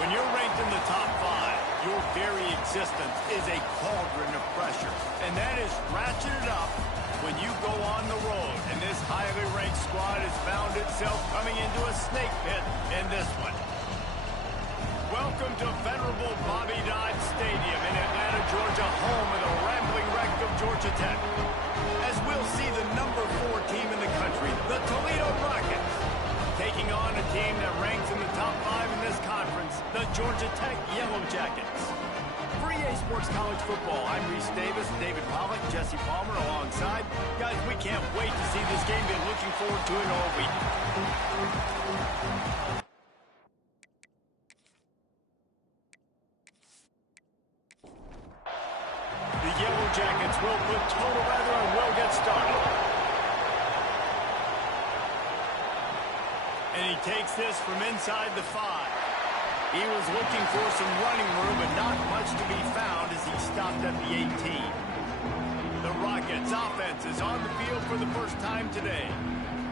When you're ranked in the top 5, your very existence is a cauldron of pressure. And that is ratcheted up when you go on the road. And this highly ranked squad has found itself coming into a snake pit in this one. Welcome to venerable Bobby Dodd Stadium in Atlanta, Georgia, home of the rambling wreck of Georgia Tech. As we'll see the number 4 team in the country, the Toledo Rockets, taking on a team that ranks in the top 5 in this conference, the Georgia Tech Yellow Jackets. For EA Sports College Football, I'm Reese Davis, David Pollock, Jesse Palmer alongside. Guys, we can't wait to see this game. Been looking forward to it all week. The Yellow Jackets will put total weather and will get started. And he takes this from inside the 5. He was looking for some running room, but not much to be found as he stopped at the 18. The Rockets' offense is on the field for the first time today.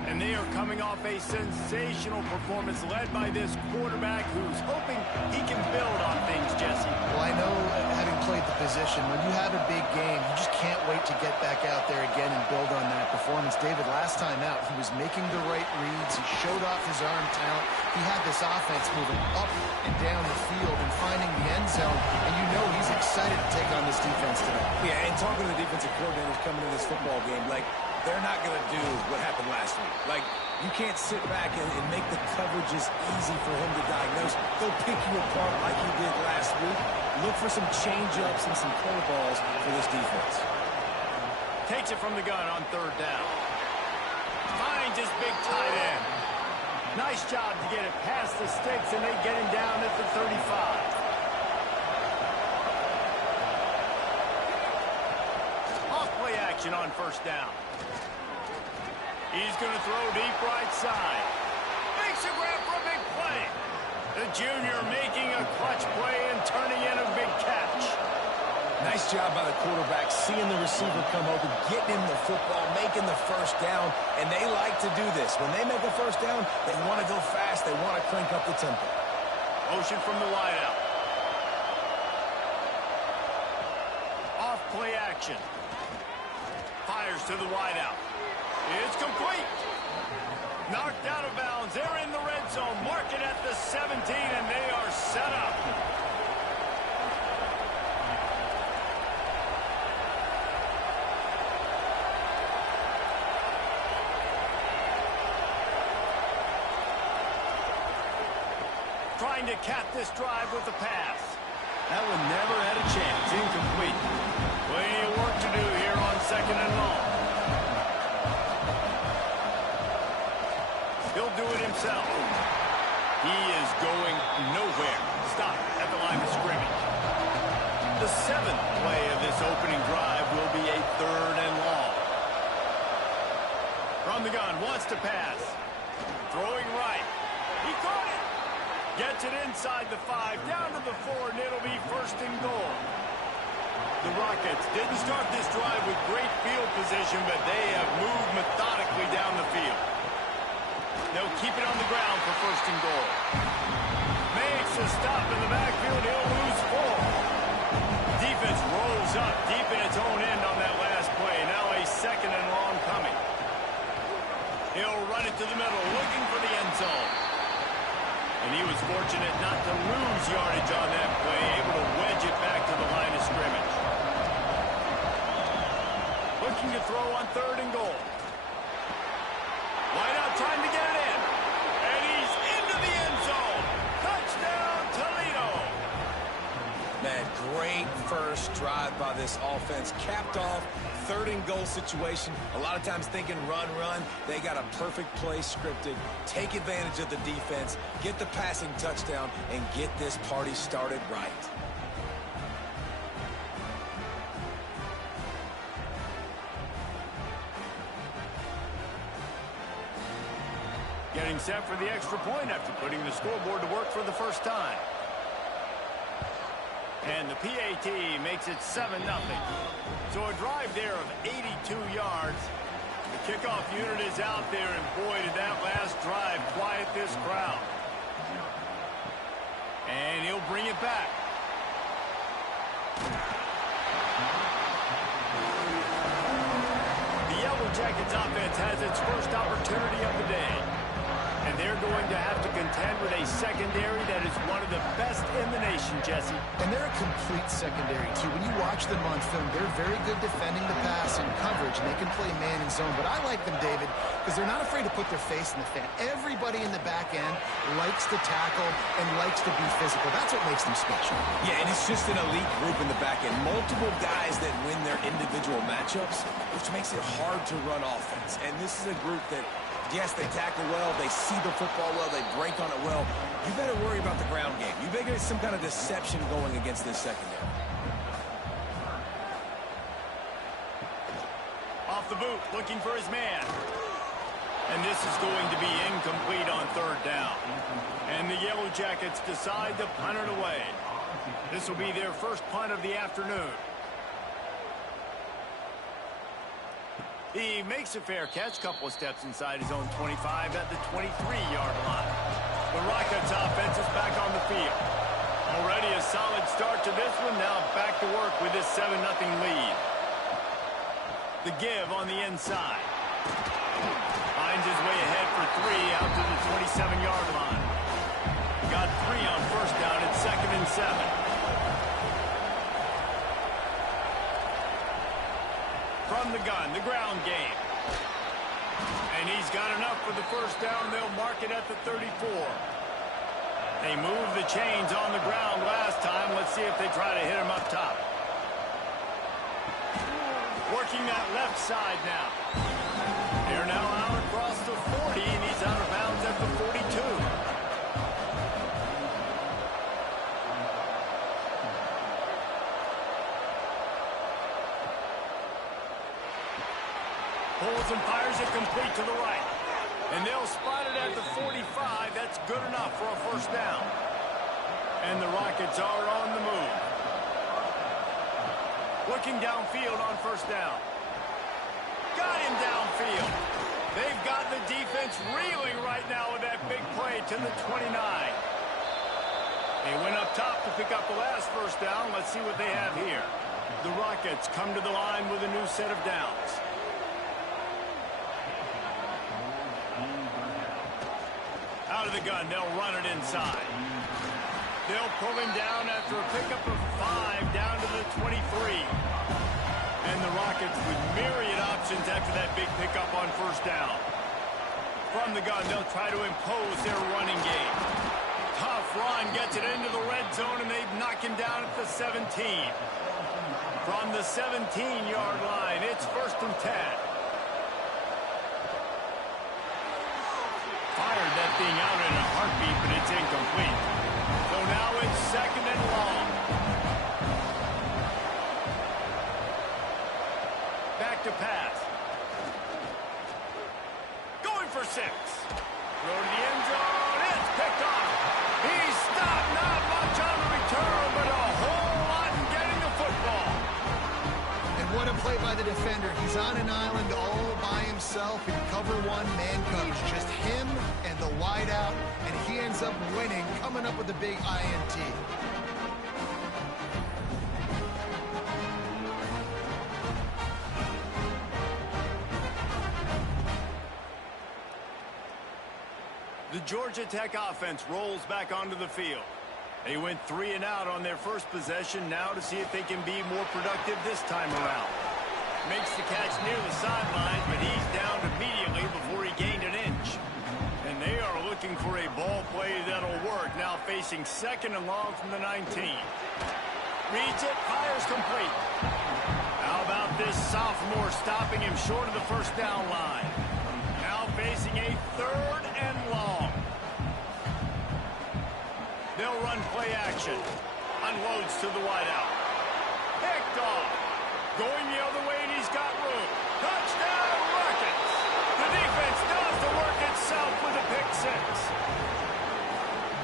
And they are coming off a sensational performance led by this quarterback who's hoping he can build on things, Jesse. Well, I know, having played the position, when you have a big game, you just can't wait to get back out there again and build on that performance. David, last time out, he was making the right reads. He showed off his arm talent. He had this offense moving up and down the field and finding the end zone. And you know he's excited to take on this defense today. Yeah, and talking to the defensive coordinators coming to this football game, like, they're not going to do what happened last week. Like, you can't sit back and make the coverages easy for him to diagnose. They'll pick you apart like he did last week. Look for some change-ups and some curveballs for this defense. Takes it from the gun on 3rd down. Finds his big tight end. Nice job to get it past the sticks, and they get him down at the 35. Off-play action on 1st down. He's going to throw deep right side. Makes a grab for a big play. The junior making a clutch play and turning in a big catch. Nice job by the quarterback, seeing the receiver come open, getting him the football, making the 1st down, and they like to do this. When they make a 1st down, they want to go fast. They want to crank up the tempo. Motion from the wideout. Off-play action. Fires to the wideout. It's complete. Knocked out of bounds. They're in the red zone. Marking at the 17, and they are set up. Trying to cap this drive with a pass. That one never had a chance. Incomplete. Plenty of work to do here on 2nd and long. He'll do it himself. He is going nowhere. Stop at the line of scrimmage. The 7th play of this opening drive will be a 3rd and long. From the gun, wants to pass. Throwing right. He caught it. Gets it inside the 5, down to the 4, and it'll be 1st and goal. The Rockets didn't start this drive with great field position, but they have moved methodically down the field. They'll keep it on the ground for 1st and goal. Makes a stop in the backfield. He'll lose 4. Defense rolls up deep in its own end on that last play. Now a 2nd and long coming. He'll run it to the middle, looking for the end zone. And he was fortunate not to lose yardage on that play, able to wedge it back to the line of scrimmage. Looking to throw on 3rd and goal. Wide out, trying to get it in. And he's into the end zone. Touchdown, Toledo. Man, great first drive by this offense. Capped off, 3rd and goal situation. A lot of times thinking run. They got a perfect play scripted. Take advantage of the defense, get the passing touchdown, and get this party started right. Getting set for the extra point after putting the scoreboard to work for the first time. And the PAT makes it 7-0. So a drive there of 82 yards. The kickoff unit is out there, and boy, did that last drive quiet this crowd. And he'll bring it back. The Yellow Jackets offense has its first opportunity of the day. And they're going to have to contend with a secondary that is one of the best in the nation, Jesse. And they're a complete secondary, too. When you watch them on film, they're very good defending the pass and coverage, and they can play man and zone. But I like them, David, because they're not afraid to put their face in the fan. Everybody in the back end likes to tackle and likes to be physical. That's what makes them special. Yeah, and it's just an elite group in the back end. Multiple guys that win their individual matchups, which makes it hard to run offense. And this is a group that, yes, they tackle well, they see the football well, they break on it well. You better worry about the ground game. You better get some kind of deception going against this secondary. Off the boot, looking for his man. And this is going to be incomplete on third down. And the Yellow Jackets decide to punt it away. This will be their first punt of the afternoon. He makes a fair catch, couple of steps inside his own 25 at the 23-yard line. The Rockets offense is back on the field. Already a solid start to this one, now back to work with this 7-0 lead. The give on the inside. Finds his way ahead for 3 out to the 27-yard line. Got 3 on first down at 2nd and 7. From the gun, the ground game. And he's got enough for the first down. They'll mark it at the 34. They moved the chains on the ground last time. Let's see if they try to hit him up top. Working that left side now. They're now out across the 40, and he's out of bounds at the 42. Pulls and fires it complete to the right. And they'll spot it at the 45. That's good enough for a first down. And the Rockets are on the move. Looking downfield on first down. Got him downfield. They've got the defense reeling right now with that big play to the 29. They went up top to pick up the last first down. Let's see what they have here. The Rockets come to the line with a new set of downs. Out of the gun, they'll run it inside. They'll pull him down after a pickup of 5 down to the 23. And the Rockets with myriad options after that big pickup on first down. From the gun, they'll try to impose their running game. Tough run gets it into the red zone, and they knock him down at the 17. From the 17-yard line, it's 1st and 10. Fired that thing out in a heartbeat, but it's incomplete. So now it's 2nd and long. Back to pass. Going for 6. Throw to the end zone. It's picked off. He's stopped. Not much on the return, but a whole lot in getting the football. And what a play by the defender. He's on an island all by himself in cover 1 man coverage. Just him and the wideout, and he ends up winning, coming up with a big INT. The Georgia Tech offense rolls back onto the field. They went 3 and out on their first possession, now to see if they can be more productive this time around. Makes the catch near the sideline, but he's down immediately before he gained an inch. And they are looking for a ball play that'll work, now facing 2nd and long from the 19. Reads it, fires complete. How about this sophomore stopping him short of the first down line? Now facing a 3rd and long. They'll run play action. Unloads to the wideout. Picked off. Going the other way, and he's got room. Touchdown, Rockets! The defense does the work itself with a pick 6.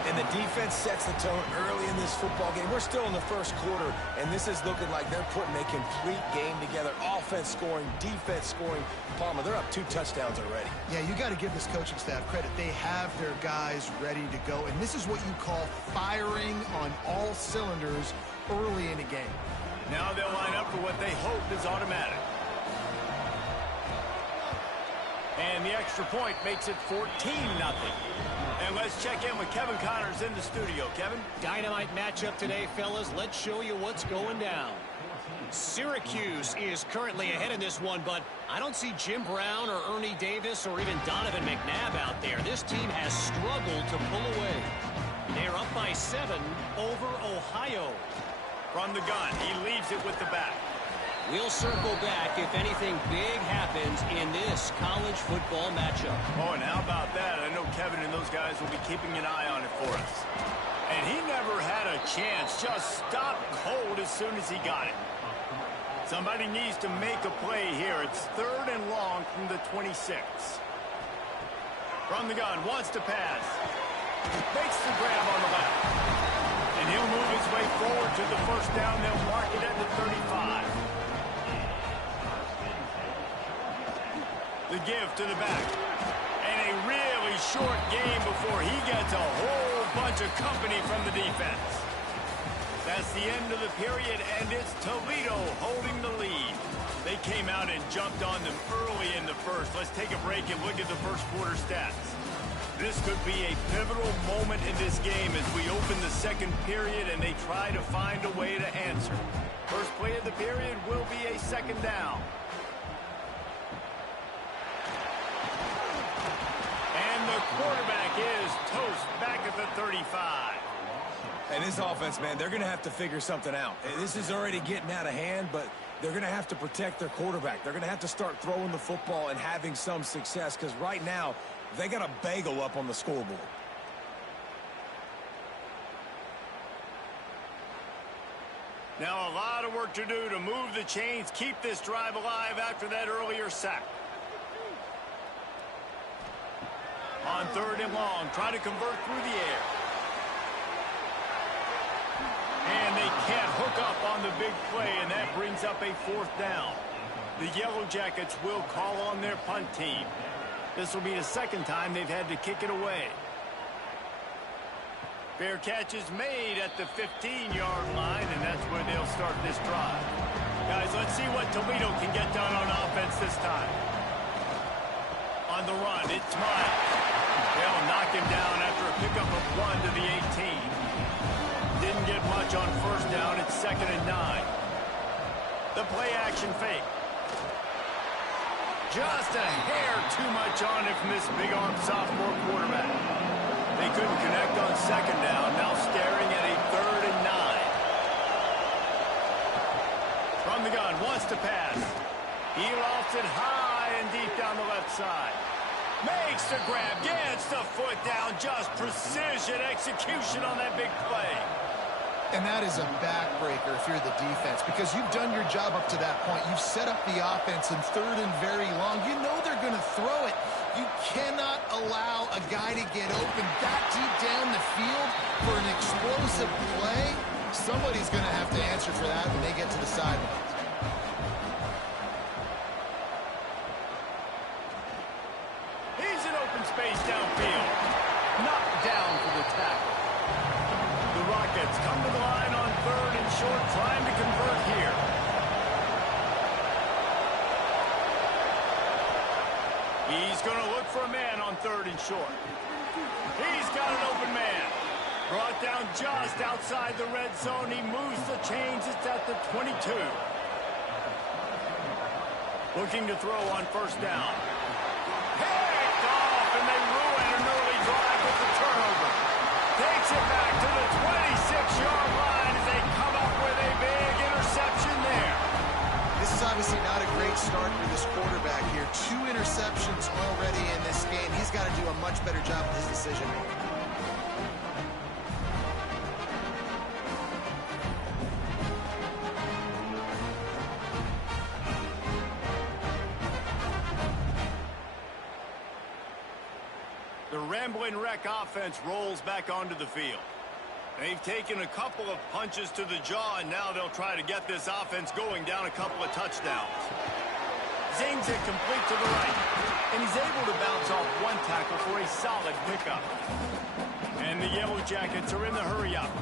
And the defense sets the tone early in this football game. We're still in the first quarter, and this is looking like they're putting a complete game together. Offense scoring, defense scoring. Palmer, they're up 2 touchdowns already. Yeah, you got to give this coaching staff credit. They have their guys ready to go, and this is what you call firing on all cylinders early in a game. Now they'll line up for what they hope is automatic. And the extra point makes it 14-0. And let's check in with Kevin Connors in the studio. Kevin? Dynamite matchup today, fellas. Let's show you what's going down. Syracuse is currently ahead in this one, but I don't see Jim Brown or Ernie Davis or even Donovan McNabb out there. This team has struggled to pull away. They're up by 7 over Ohio. From the gun, he leaves it with the back. We'll circle back if anything big happens in this college football matchup. Oh, and how about that? I know Kevin and those guys will be keeping an eye on it for us. And he never had a chance. Just stopped cold as soon as he got it. Somebody needs to make a play here. It's 3rd and long from the 26. From the gun, wants to pass. Makes the grab on the left. And he'll move his way forward to the first down. They'll mark it at the 35. The give to the back. And a really short game before he gets a whole bunch of company from the defense. That's the end of the period, and it's Toledo holding the lead. They came out and jumped on them early in the first. Let's take a break and look at the first quarter stats. This could be a pivotal moment in this game as we open the second period and they try to find a way to answer. First play of the period will be a 2nd down. And the quarterback is toast back at the 35. And this offense, man, they're going to have to figure something out. This is already getting out of hand, but they're going to have to protect their quarterback. They're going to have to start throwing the football and having some success because right now they got a bagel up on the scoreboard. Now a lot of work to do to move the chains, keep this drive alive after that earlier sack. On 3rd and long, try to convert through the air. And they can't hook up on the big play, and that brings up a 4th down. The Yellow Jackets will call on their punt team. This will be the 2nd time they've had to kick it away. Fair catch is made at the 15-yard line, and that's where they'll start this drive. Guys, let's see what Toledo can get done on offense this time. On the run, it's Miles. They'll knock him down after a pickup of 1 to the 18. Didn't get much on 1st down. It's 2nd and 9. The play action fake. Just a hair too much on it from this big-arm sophomore quarterback. They couldn't connect on 2nd down. Now staring at a 3rd and 9. From the gun, wants to pass. He lofts it high and deep down the left side. Makes the grab, gets the foot down. Just precision execution on that big play. And that is a backbreaker if you're the defense because you've done your job up to that point. You've set up the offense in 3rd and very long. You know they're going to throw it. You cannot allow a guy to get open that deep down the field for an explosive play. Somebody's going to have to answer for that when they get to the sidelines. He's in open space downfield. Knocked down for the tackle. The Rockets come to the line on 3rd and short, trying to convert here. He's going to look for a man on 3rd and short. He's got an open man. Brought down just outside the red zone. He moves the chains. It's at the 22. Looking to throw on 1st down. Picked off, and they ruin an early drive with the turnover. Takes it back to the 26-yard line as they come up with a big interception there. This is obviously not a great start for this quarterback here. 2 interceptions already in this game. He's got to do a much better job with his decision-making. The Rambling Wreck offense rolls back onto the field. They've taken a couple of punches to the jaw, and now they'll try to get this offense going down a couple of touchdowns. Zings it complete to the right, and he's able to bounce off one tackle for a solid pickup. And the Yellow Jackets are in the hurry-up.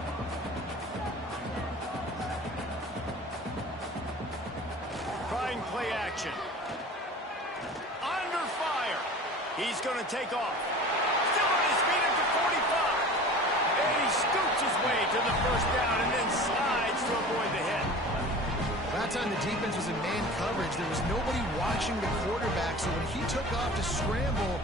Trying play action. Under fire. He's going to take off. Still on his feet at the 45. And he scoots his way to the first down and then slides to avoid the hit. That time the defense was in man coverage. There was nobody watching the quarterback, so when he took off to scramble,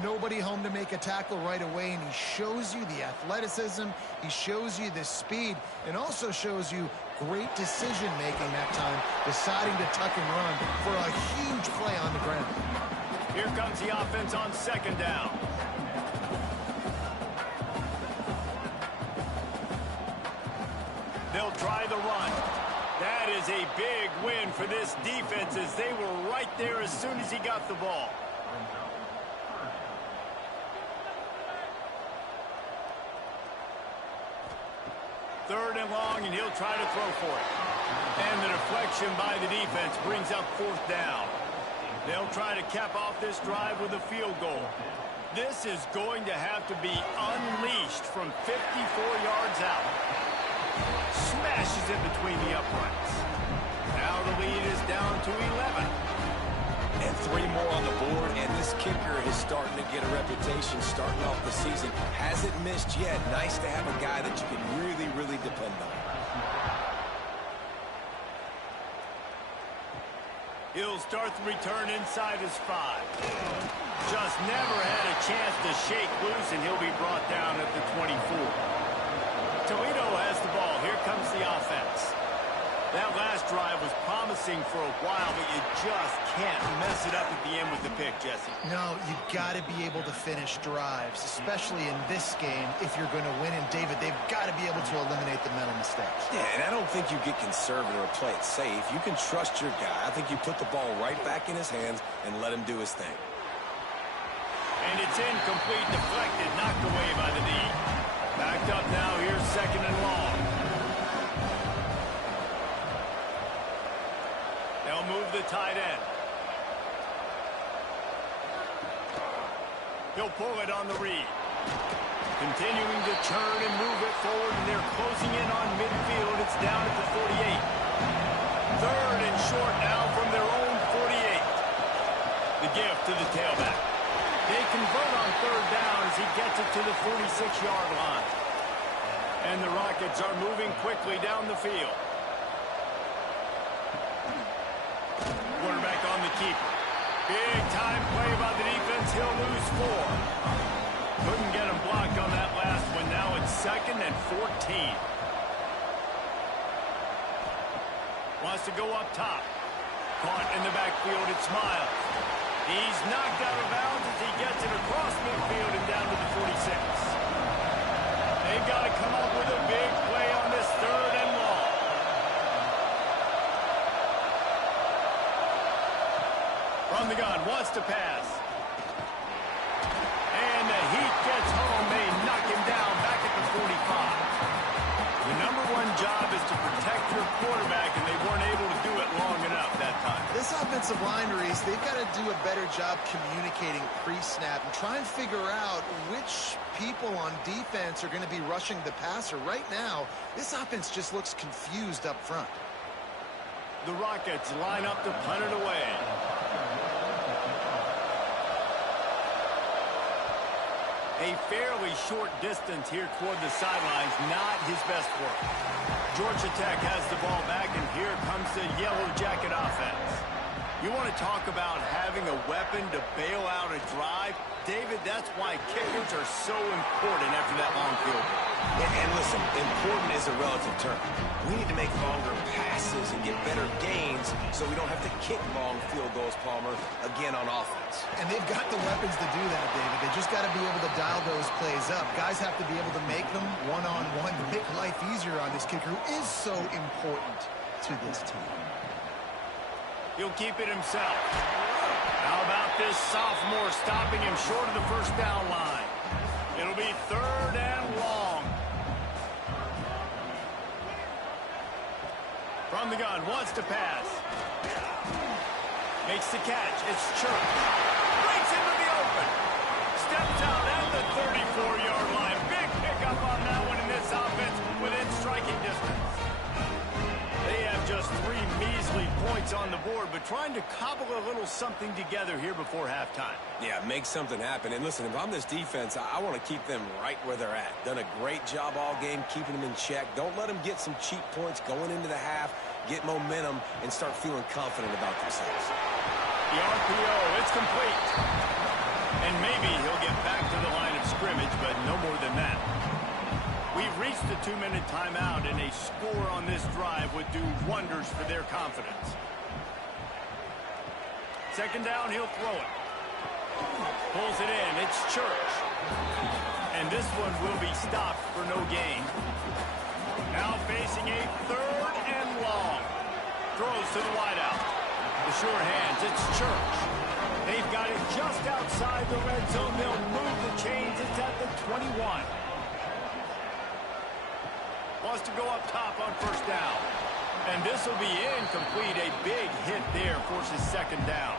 nobody home to make a tackle right away, and he shows you the athleticism, he shows you the speed, and also shows you great decision-making that time, deciding to tuck and run for a huge play on the ground. Here comes the offense on second down. They'll try the run. That is a big win for this defense as they were right there as soon as he got the ball. Third and long, and he'll try to throw for it. And the deflection by the defense brings up fourth down. They'll try to cap off this drive with a field goal. This is going to have to be unleashed from 54 yards out. Smashes it between the uprights. Now the lead is down to 11. And 3 more on the board, and this kicker is starting to get a reputation starting off the season. Hasn't missed yet. Nice to have a guy that you can really, really depend on. He'll start the return inside his 5. Just never had a chance to shake loose, and he'll be brought down at the 24. Toledo has the ball. Here comes the offense. That last drive was promising for a while, but you just can't mess it up at the end with the pick, Jesse. No, you got to be able to finish drives, especially in this game if you're going to win. And, David, they've got to be able to eliminate the mental mistakes. Yeah, and I don't think you get conservative or play it safe. You can trust your guy. I think you put the ball right back in his hands and let him do his thing. And it's incomplete, deflected, knocked away by the knee. Backed up now, here's second and long. They'll move the tight end. He'll pull it on the read. Continuing to turn and move it forward, and they're closing in on midfield. It's down at the 48. Third and short now from their own 48. The gift to the tailback. They convert on third down as he gets it to the 46-yard line. And the Rockets are moving quickly down the field. Quarterback on the keeper. Big time play by the defense. He'll lose 4. Couldn't get him blocked on that last one. Now it's second and 14. Wants to go up top. Caught in the backfield. It's Miles. He's knocked out of bounds as he gets it across midfield and down to the 46. They've got to come up with a big play on this third and long. From the gun, wants to pass. And the heat gets home. They knock him down back at the 45. The number one job is to protect your quarterback, and they weren't able to do it long enough that time. This offensive line, Reese, they've got to do a better job communicating pre-snap and try and figure out which people on defense are going to be rushing the passer. Right now, this offense just looks confused up front. The Rockets line up to punt it away. A fairly short distance here toward the sidelines, not his best work. Georgia Tech has the ball back, and here comes the Yellow Jacket offense. You want to talk about having a weapon to bail out a drive? David, that's why kickers are so important after that long field goal. And listen, important is a relative term. We need to make longer passes and get better gains so we don't have to kick long field goals, Palmer, again on offense. And they've got the weapons to do that, David. They just got to be able to dial those plays up. Guys have to be able to make them one-on-one to make life easier on this kicker who is so important to this team. He'll keep it himself. How about this sophomore stopping him short of the first down line? It'll be 3rd and long. From the gun, wants to pass. Makes the catch. It's Church. Breaks into the open. Steps out at the 34-yard line. Big pickup on that one in this offense within striking distance. They have just 3 measly points on the board, but trying to cobble a little something together here before halftime. Yeah, make something happen. And listen, if I'm this defense, I want to keep them right where they're at. Done a great job all game keeping them in check. Don't let them get some cheap points going into the half, get momentum, and start feeling confident about themselves. The RPO, it's complete. And maybe he'll get back to the line of scrimmage, but no more than that. We've reached the 2-minute timeout, and a score on this drive would do wonders for their confidence. 2nd down, he'll throw it. Pulls it in. It's Church. And this one will be stopped for no gain. Now facing a 3rd and long. Throws to the wideout. The sure hands. It's Church. They've got it just outside the red zone. They'll move the chains. It's at the 21. Wants to go up top on 1st down. And this will be incomplete. A big hit there forces 2nd down.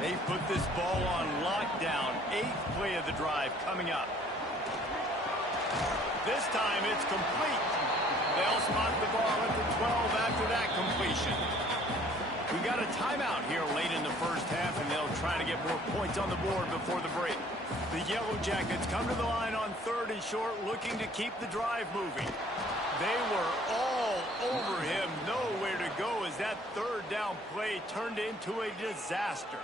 They've put this ball on lockdown. 8th play of the drive coming up. This time it's complete. They'll spot the ball at the 12 after that completion. We got a timeout here late in the 1st half, and they'll try to get more points on the board before the break. The Yellow Jackets come to the line on 3rd and short, looking to keep the drive moving. They were all over him, nowhere to go as that 3rd down play turned into a disaster.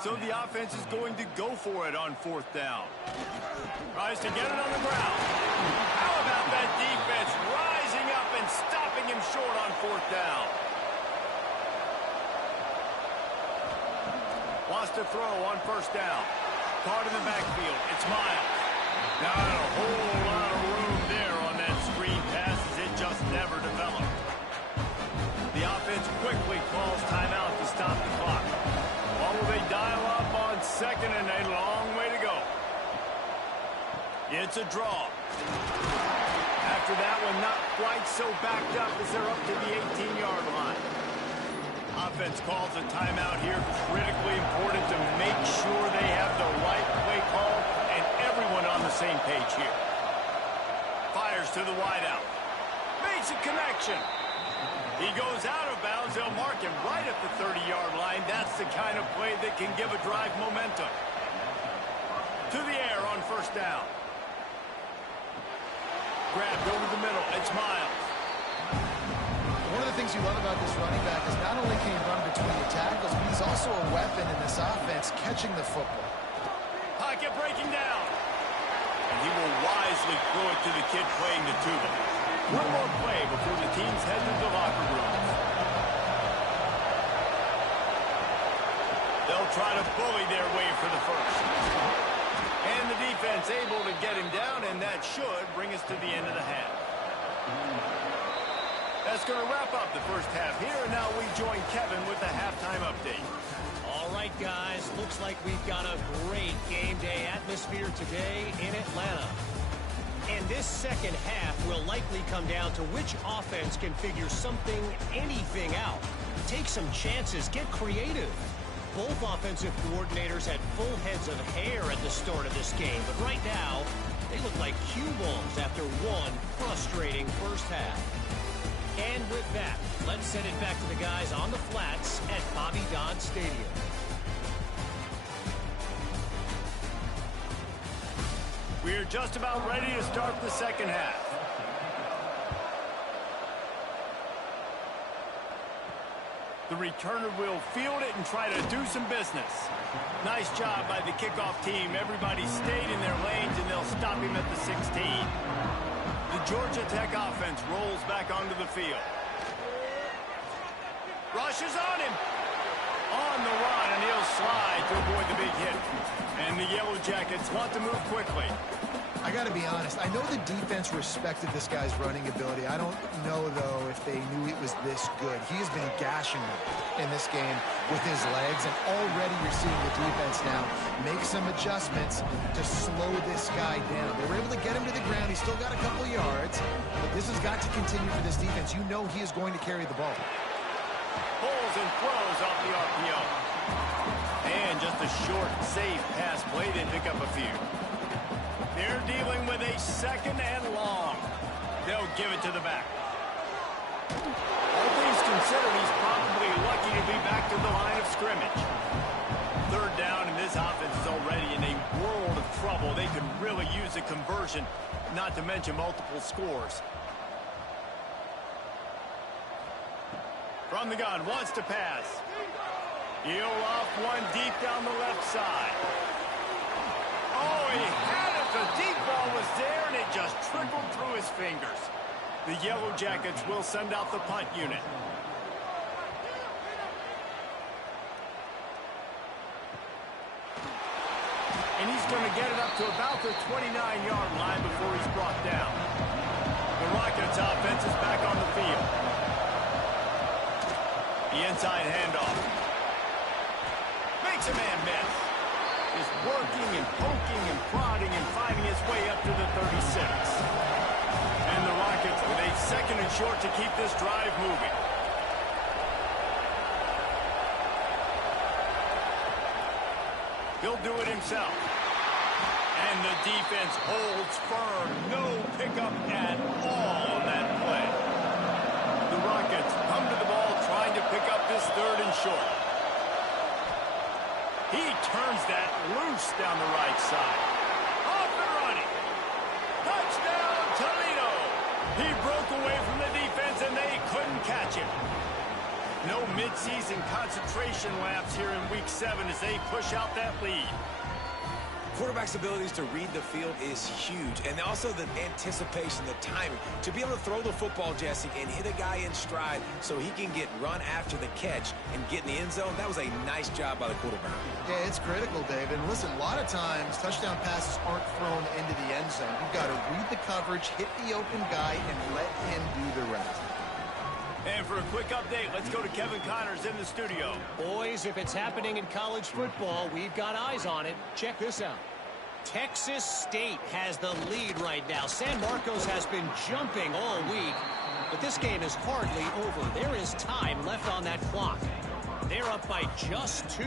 So the offense is going to go for it on 4th down. Tries to get it on the ground. How about that defense rising up and stopping him short on 4th down? Wants to throw on 1st down. Caught in the backfield. It's Miles. Not a whole lot of room there on that screen pass as it just never developed. The offense quickly calls timeout to stop the clock. Or will they dial up on 2nd and a long way to go? It's a draw. After that one, not quite so backed up as they're up to the 18-yard line. Offense calls a timeout here. Critically important to make sure they have the right play call and everyone on the same page here. Fires to the wideout. Makes a connection. He goes out of bounds. They'll mark him right at the 30-yard line. That's the kind of play that can give a drive momentum. To the air on 1st down. Grabbed over the middle. It's Miles. One of the things you love about this running back is not only can he run between the tackles, but he's also a weapon in this offense catching the football. Pocket breaking down. And he will wisely throw it to the kid playing the tuba. One more play before the teams head to the locker room. They'll try to bully their way for the 1st. And the defense able to get him down, and that should bring us to the end of the half. That's going to wrap up the 1st half here, and now we join Kevin with the halftime update. All right, guys, looks like we've got a great game day atmosphere today in Atlanta. And this 2nd half will likely come down to which offense can figure something, anything out. Take some chances, get creative. Both offensive coordinators had full heads of hair at the start of this game, but right now, they look like cue balls after one frustrating 1st half. And with that, let's send it back to the guys on the flats at Bobby Dodd Stadium. We're just about ready to start the 2nd half. The returner will field it and try to do some business. Nice job by the kickoff team. Everybody stayed in their lanes, and they'll stop him at the 16. The Georgia Tech offense rolls back onto the field. Rushes on him. On the run, and he'll slide to avoid the big hit. And the Yellow Jackets want to move quickly. I got to be honest. I know the defense respected this guy's running ability. I don't know, though, if they knew it was this good. He has been gashing them in this game with his legs, and already you're seeing the defense now make some adjustments to slow this guy down. They were able to get him to the ground. He's still got a couple yards, but this has got to continue for this defense. You know he is going to carry the ball. Pulls and throws off the RPO. And just a short, safe pass play. They pick up a few. They're dealing with a second and long. They'll give it to the back. All things considered, he's probably lucky to be back to the line of scrimmage. Third down, and this offense is already in a world of trouble. They could really use a conversion, not to mention multiple scores. From the gun, wants to pass. He'll off one deep down the left side. Oh, he had it. The deep ball was there, and it just trickled through his fingers. The Yellow Jackets will send out the punt unit. And he's going to get it up to about the 29-yard line before he's brought down. The Rockets offense is back on the field. The inside handoff. Makes a man miss. Is working and poking and prodding and finding his way up to the 36. And the Rockets with a second and short to keep this drive moving. He'll do it himself. And the defense holds firm. No pickup at all on that play. The Rockets come to the ball trying to pick up this third and short. He turns that loose down the right side. Off and running. Touchdown, Toledo. He broke away from the defense, and they couldn't catch him. No midseason concentration lapse here in Week 7 as they push out that lead. Quarterback's abilities to read the field is huge, and also the anticipation, the timing. To be able to throw the football, Jesse, and hit a guy in stride so he can get run after the catch and get in the end zone, that was a nice job by the quarterback. Yeah, it's critical, Dave. And listen, a lot of times touchdown passes aren't thrown into the end zone. You've got to read the coverage, hit the open guy, and let him do the rest. And for a quick update, let's go to Kevin Connors in the studio. Boys, if it's happening in college football, we've got eyes on it. Check this out. Texas State has the lead right now. San Marcos has been jumping all week, but this game is hardly over. There is time left on that clock. They're up by just 2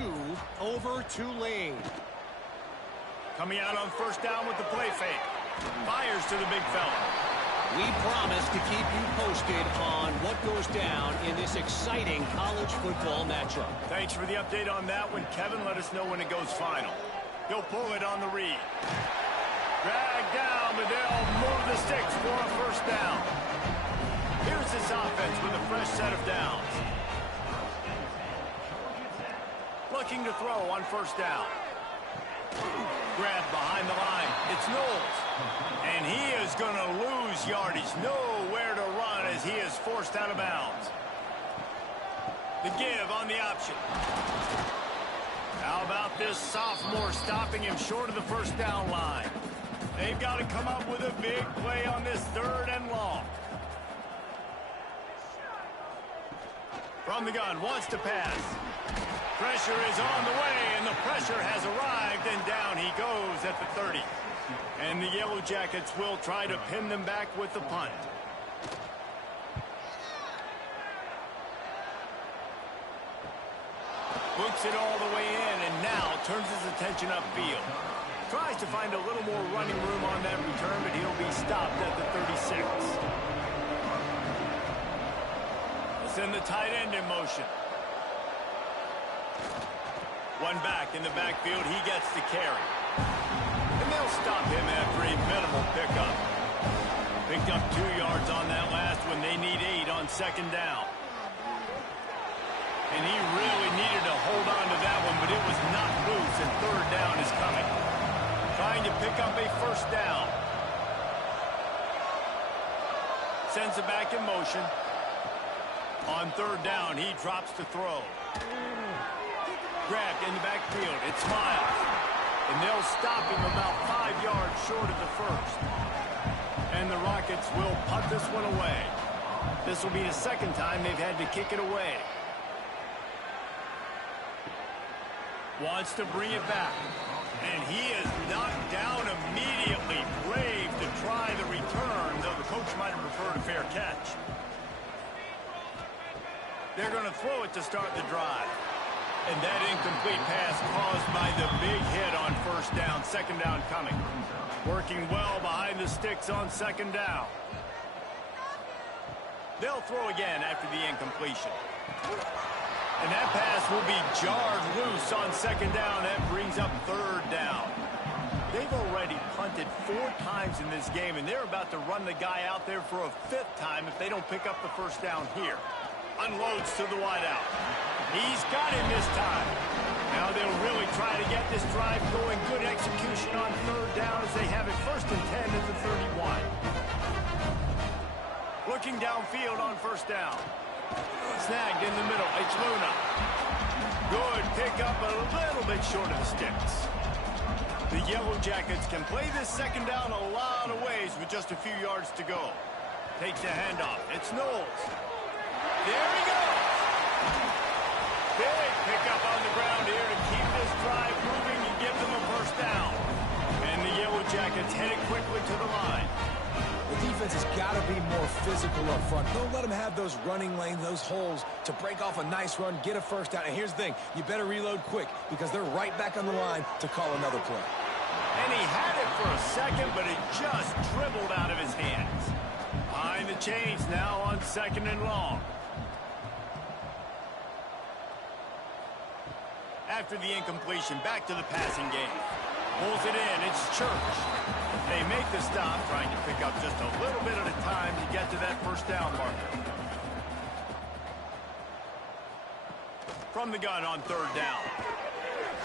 over Tulane. Coming out on first down with the play fake. Fires to the big fella. We promise to keep you posted on what goes down in this exciting college football matchup. Thanks for the update on that one, Kevin. Let us know when it goes final. He'll pull it on the read. Drag down, but they'll move the sticks for a first down. Here's this offense with a fresh set of downs. Looking to throw on first down. Grabbed behind the line. It's Knowles. And he is going to lose yardage. Nowhere to run as he is forced out of bounds. The give on the option. How about this sophomore stopping him short of the first down line? They've got to come up with a big play on this third and long. From the gun, wants to pass. Pressure is on the way, and the pressure has arrived, and down he goes at the 30. And the Yellow Jackets will try to pin them back with the punt. Books it all the way in, and now turns his attention upfield. Tries to find a little more running room on that return, but he'll be stopped at the 36. We'll send the tight end in motion. One back in the backfield, he gets the carry. And they'll stop him after a minimal pickup. Picked up 2 yards on that last one. They need 8 on second down. And he really needed to hold on to that one, but it was not loose, and third down is coming. Trying to pick up a first down. Sends it back in motion. On third down, he drops to throw. Grabbed in the backfield. It's Miles. and they'll stop him about 5 yards short of the first. And the Rockets will punt this one away. This will be the second time they've had to kick it away. Wants to bring it back. And he is knocked down immediately. Brave to try the return, though the coach might have preferred a fair catch. They're going to throw it to start the drive. And that incomplete pass caused by the big hit on first down. Second down coming. Working well behind the sticks on second down. They'll throw again after the incompletion. And that pass will be jarred loose on second down. That brings up third down. They've already punted 4 times in this game, and they're about to run the guy out there for a 5th time if they don't pick up the first down here. Unloads to the wideout. He's got him this time. Now they'll really try to get this drive going. Good execution on third down as they have it 1st and 10 at the 31. Looking downfield on first down. Snagged in the middle. It's Luna. Good pickup, a little bit short of the sticks. The Yellow Jackets can play this second down a lot of ways with just a few yards to go. Takes a handoff. It's Knowles. There he goes. Big pickup on the ground here to keep this drive moving and give them a first down. And the Yellow Jackets headed quickly to the line. The defense has got to be more physical up front. Don't let them have those running lanes, those holes to break off a nice run, get a first down. And here's the thing, you better reload quick because they're right back on the line to call another play. And he had it for a second, but it just dribbled out of his hands. Behind the chains now on second and long. After the incompletion, back to the passing game. Pulls it in, it's Church. They make the stop, trying to pick up just a little bit at a time to get to that first down marker. From the gun on third down.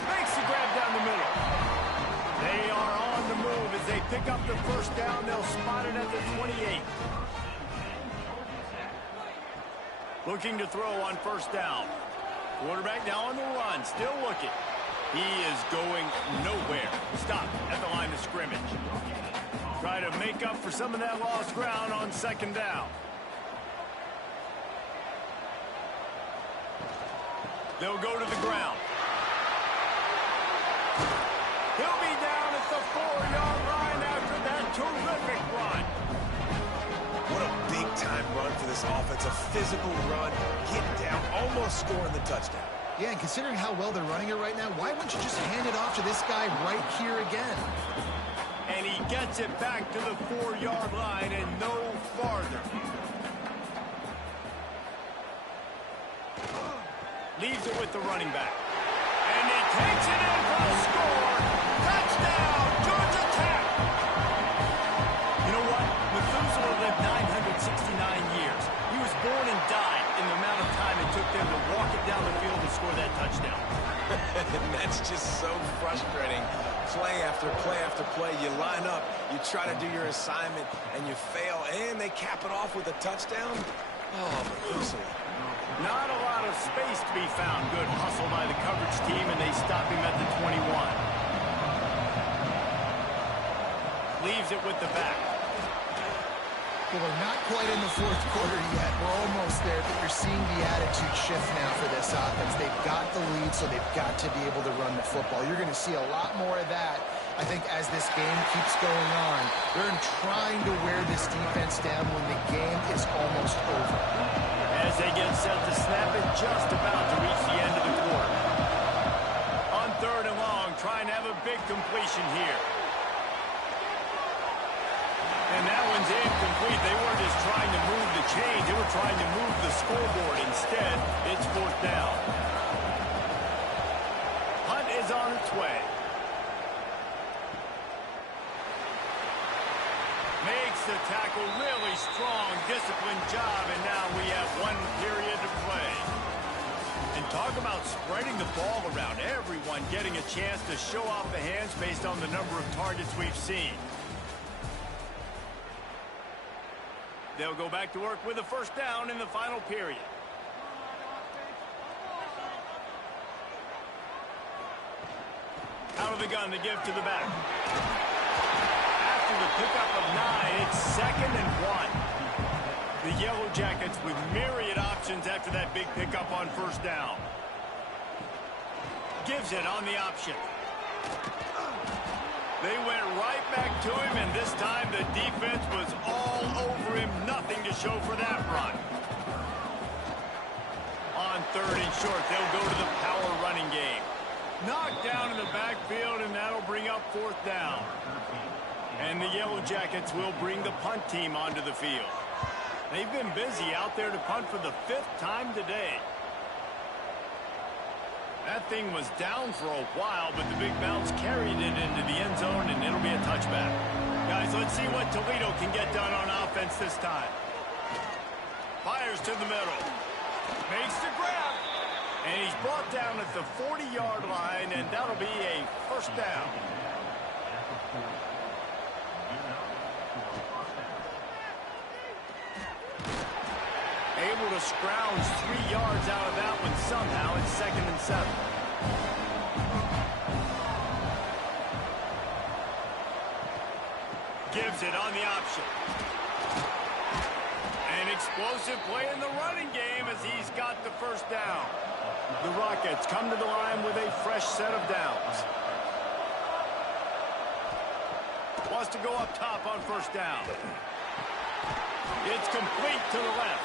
Makes the grab down the middle. They are on the move as they pick up the first down. They'll spot it at the 28. Looking to throw on first down. Quarterback now on the run, still looking. He is going nowhere. Stop at the line of scrimmage. Try to make up for some of that lost ground on second down. They'll go to the ground. He'll be down at the 4-yard line after that terrific run. What a big-time run for this offense. A physical run, getting down, almost scoring the touchdown. Yeah, and considering how well they're running it right now, why wouldn't you just hand it off to this guy right here again? And he gets it back to the 4-yard line and no farther. Leaves it with the running back. And he takes it in for the score. Touchdown, Georgia Tech. You know what? Methuselah lived 969 years. He was born and died in the amount of time it took them to walk it down the field and score that touchdown. And that's just so frustrating. Play after play after play. You line up, you try to do your assignment, and you fail, and they cap it off with a touchdown? Oh, Methuselah. Not a lot of space to be found. Good hustle by the coverage team, and they stop him at the 21. Leaves it with the back. Well, we're not quite in the fourth quarter yet. We're almost there, but you're seeing the attitude shift now for this offense. They've got the lead, so they've got to be able to run the football. You're going to see a lot more of that, I think, as this game keeps going on. They're trying to wear this defense down when the game is almost over. As they get set to snap it, just about to reach the end of the quarter. On third and long, trying to have a big completion here. And that one's incomplete. They weren't just trying to move the chains. They were trying to move the scoreboard. Instead, it's fourth down. Hunt is on its way. Makes the tackle, really strong, disciplined job, and now we have 1 period to play. And talk about spreading the ball around. Everyone getting a chance to show off the hands based on the number of targets we've seen. They'll go back to work with a first down in the final period. Out out of the gun to give to the back. After the pickup of 9, it's 2nd and 1. The Yellow Jackets with myriad options after that big pickup on first down. Gives it on the option. They went right back to him, and this time the defense was all over him. Nothing to show for that run. On 3rd and short, they'll go to the power running game. Knocked down in the backfield, and that'll bring up 4th down. And the Yellow Jackets will bring the punt team onto the field. They've been busy out there to punt for the 5th time today. That thing was down for a while, but the big bounce carried it into the end zone, and it'll be a touchback. Guys, let's see what Toledo can get done on offense this time. Fires to the middle. Makes the grab. And he's brought down at the 40-yard line, and that'll be a 1st down. Able to scrounge 3 yards out of that one somehow. It's 2nd and 7. Gives it on the option. An explosive play in the running game as he's got the 1st down. The Rockets come to the line with a fresh set of downs. Wants to go up top on 1st down. It's complete to the left.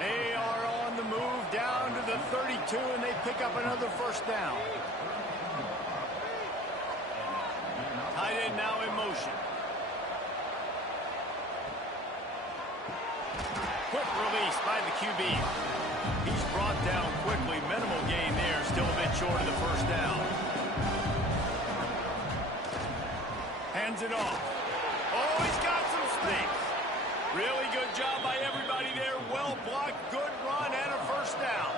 They are on the move down to the 32, and they pick up another 1st down. Tight end now in motion. Quick release by the QB. He's brought down quickly. Minimal gain there, still a bit short of the 1st down. Hands it off. Oh, he's got some space. Really good job by everybody there. Well blocked, good run, and a 1st down.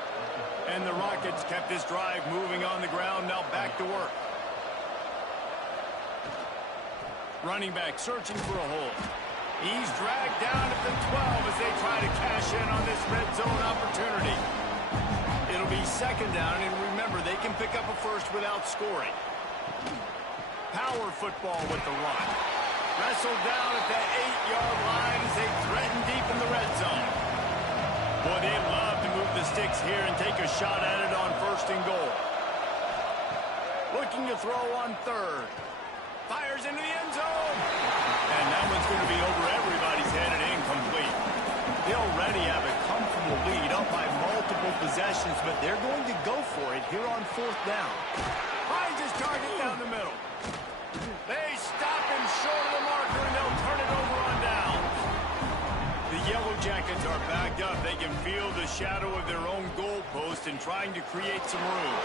And the Rockets kept this drive moving on the ground. Now back to work. Running back searching for a hole. He's dragged down at the 12 as they try to cash in on this red zone opportunity. It'll be 2nd down, and remember, they can pick up a 1st without scoring. Power football with the run. Wrestled down at that 8-yard line as they threaten deep in the red zone. Boy, they love to move the sticks here and take a shot at it on 1st and goal. Looking to throw on 3rd. Fires into the end zone. And that one's going to be over everybody's head and incomplete. They already have a comfortable lead up by multiple possessions, but they're going to go for it here on 4th down. Finds his target down the middle. They stop him short of the marker, and they'll turn it over on down. The Yellow Jackets are backed up. They can feel the shadow of their own goalpost and trying to create some room.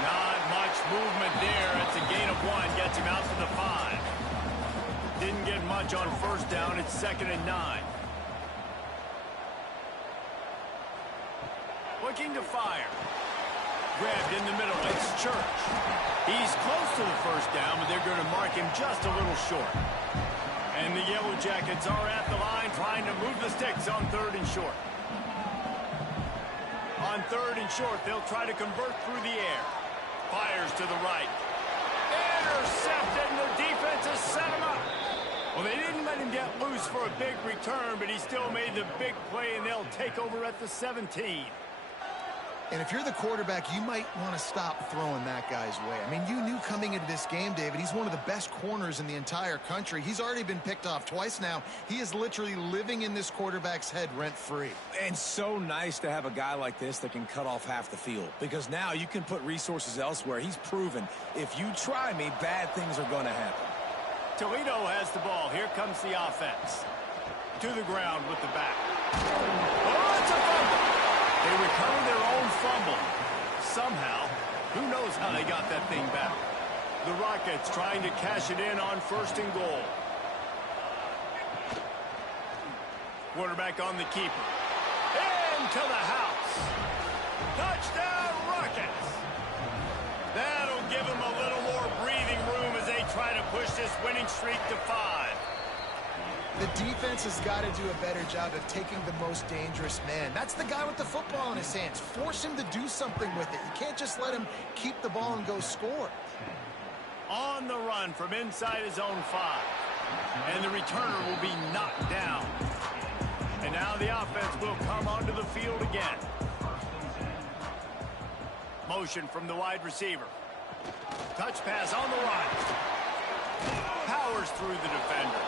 Not much movement there. It's a gain of 1. Gets him out to the 5. Didn't get much on 1st down. It's 2nd and 9. Looking to fire. Grabbed in the middle. It's Church. He's close to the 1st down, but they're going to mark him just a little short. And the Yellow Jackets are at the line trying to move the sticks on 3rd and short. On 3rd and short, they'll try to convert through the air. Fires to the right. Intercepted, and the defense has set him up. Well, they didn't let him get loose for a big return, but he still made the big play, and they'll take over at the 17. And if you're the quarterback, you might want to stop throwing that guy's way. I mean, you knew coming into this game, David, he's one of the best corners in the entire country. He's already been picked off twice now. He is literally living in this quarterback's head rent-free. And so nice to have a guy like this that can cut off half the field, because now you can put resources elsewhere. He's proven if you try me, bad things are going to happen. Toledo has the ball. Here comes the offense. To the ground with the back. Oh, it's a fumble. They recover their own fumble. Somehow, who knows how they got that thing back. The Rockets trying to cash it in on 1st and goal. Quarterback on the keeper. Into the house. Touchdown, Rockets. That'll give them a little more breathing room as they try to push this winning streak to 5. The defense has got to do a better job of taking the most dangerous man. That's the guy with the football in his hands. Force him to do something with it. You can't just let him keep the ball and go score. On the run from inside his own 5. And the returner will be knocked down. And now the offense will come onto the field again. Motion from the wide receiver. Touch pass on the right. Powers through the defender.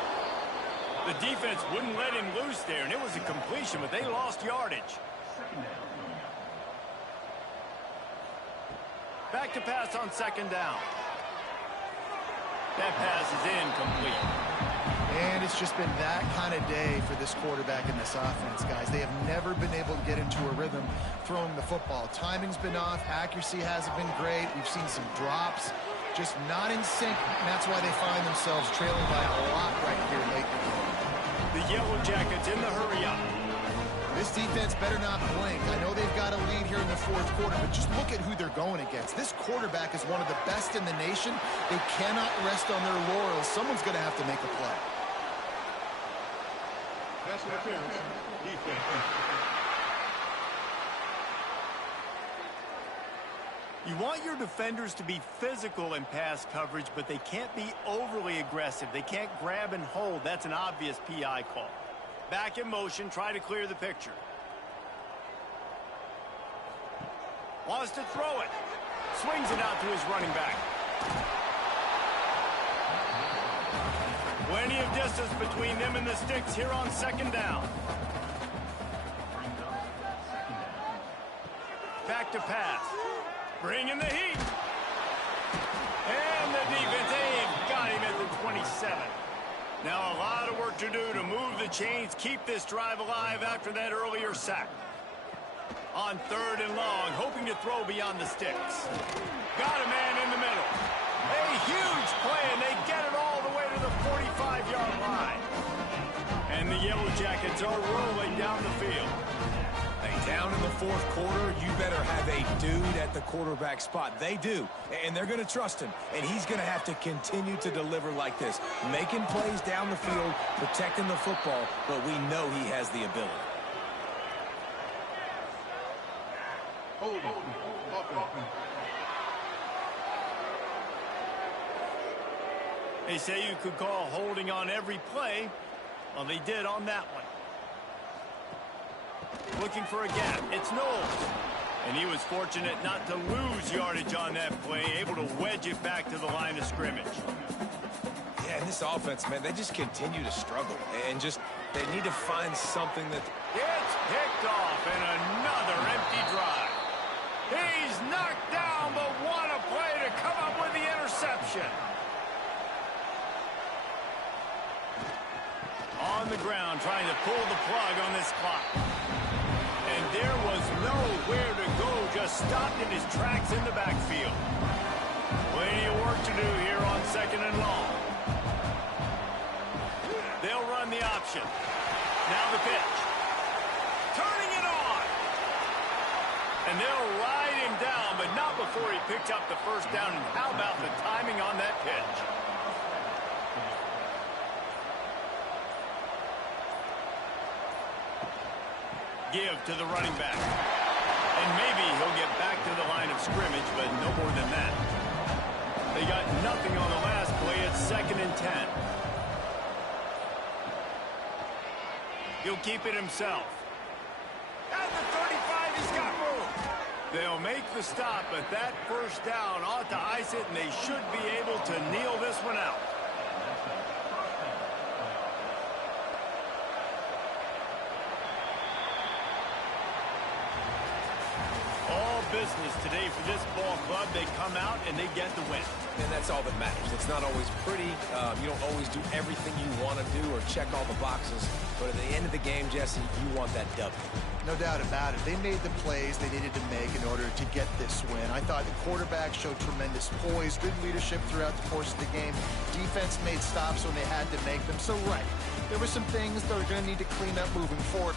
The defense wouldn't let him loose there, and it was a completion, but they lost yardage. Back to pass on 2nd down. That pass is incomplete. And it's just been that kind of day for this quarterback in this offense, guys. They have never been able to get into a rhythm throwing the football. Timing's been off. Accuracy hasn't been great. We've seen some drops. Just not in sync, and that's why they find themselves trailing by a lot right here late in the game. The Yellow Jackets in the hurry-up. This defense better not blink. I know they've got a lead here in the 4th quarter, but just look at who they're going against. This quarterback is one of the best in the nation. They cannot rest on their laurels. Someone's going to have to make a play. Pass interference. Defense. You want your defenders to be physical in pass coverage, but they can't be overly aggressive. They can't grab and hold. That's an obvious PI call. Back in motion, try to clear the picture. Wants to throw it. Swings it out to his running back. Plenty of distance between them and the sticks here on 2nd down. Back to pass. Bringing the heat. And the defense, they've got him at the 27. Now a lot of work to do to move the chains, keep this drive alive after that earlier sack. On 3rd and long, hoping to throw beyond the sticks. Got a man in the middle. A huge play, and they get it all the way to the 45-yard line. And the Yellow Jackets are rolling down the field. Down in the 4th quarter, you better have a dude at the quarterback spot. They do, and they're going to trust him, and he's going to have to continue to deliver like this, making plays down the field, protecting the football, but we know he has the ability. Hold on. They say you could call holding on every play. Well, they did on that one. Looking for a gap. It's Knowles. And he was fortunate not to lose yardage on that play, able to wedge it back to the line of scrimmage. Yeah, and this offense, man, they just continue to struggle. And they need to find something that... It's picked off, and another empty drive. He's knocked down, but what a play to come up with the interception. On the ground, trying to pull the plug on this clock. And there was nowhere to go, just stopped in his tracks in the backfield. Plenty of work to do here on 2nd and long. They'll run the option. Now the pitch. Turning it on. And they'll ride him down, but not before he picks up the 1st down. And how about the timing on that pitch? Give to the running back. And maybe he'll get back to the line of scrimmage, but no more than that. They got nothing on the last play. It's 2nd and 10. He'll keep it himself. At the 35, he's got room. They'll make the stop, but that 1st down ought to ice it, and they should be able to kneel this one out. Business today for this ball club. They come out and they get the win. And that's all that matters. It's not always pretty. You don't always do everything you want to do or check all the boxes. But at the end of the game, Jesse, you want that W. No doubt about it. They made the plays they needed to make in order to get this win. I thought the quarterback showed tremendous poise, good leadership throughout the course of the game. Defense made stops when they had to make them. So, right, there were some things that are going to need to clean up moving forward.